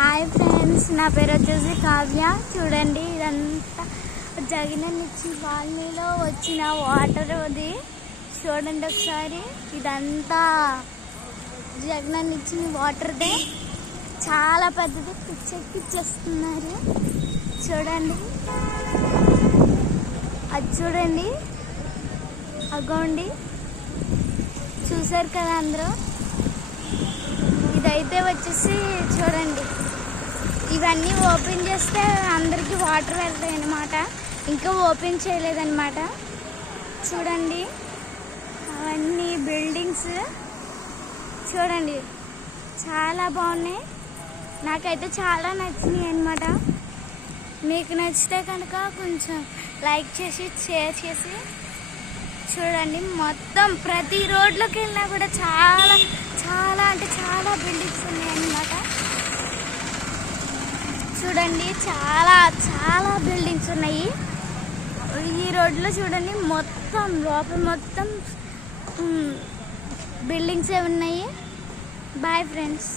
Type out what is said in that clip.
Hi friends, నా పేరు వచ్చేసి కావ్య. చూడండి, ఇదంతా జగనన్నిచ్చి కాలనీలో వచ్చిన వాటర్. అది చూడండి ఒకసారి. ఇదంతా జగనన్నిచ్చిన వాటర్దే, చాలా పెద్దది. పిచ్చెక్కిచ్చేస్తున్నారు. చూడండి, అది చూడండి, అగోండి. చూసారు కదా అందరూ. ఇదైతే వచ్చేసి చూడండి, ఇవన్నీ ఓపెన్ చేస్తే అందరికీ వాటర్ వెళ్తాయి అన్నమాట. ఇంకా ఓపెన్ చేయలేదన్నమాట. చూడండి, అవన్నీ బిల్డింగ్స్ చూడండి, చాలా బాగున్నాయి. నాకైతే చాలా నచ్చినాయి అన్నమాట. మీకు నచ్చితే కనుక కొంచెం లైక్ చేసి షేర్ చేసి చూడండి. మొత్తం ప్రతి రోడ్లోకి వెళ్ళినా కూడా చాలా చాలా అంటే చాలా బిల్డింగ్స్ ఉన్నాయి అన్నమాట. చూడండి, చాలా చాలా బిల్డింగ్స్ ఉన్నాయి ఈ రోడ్లో. చూడండి, మొత్తం లోపల మొత్తం బిల్డింగ్సే ఉన్నాయి. Boy friends.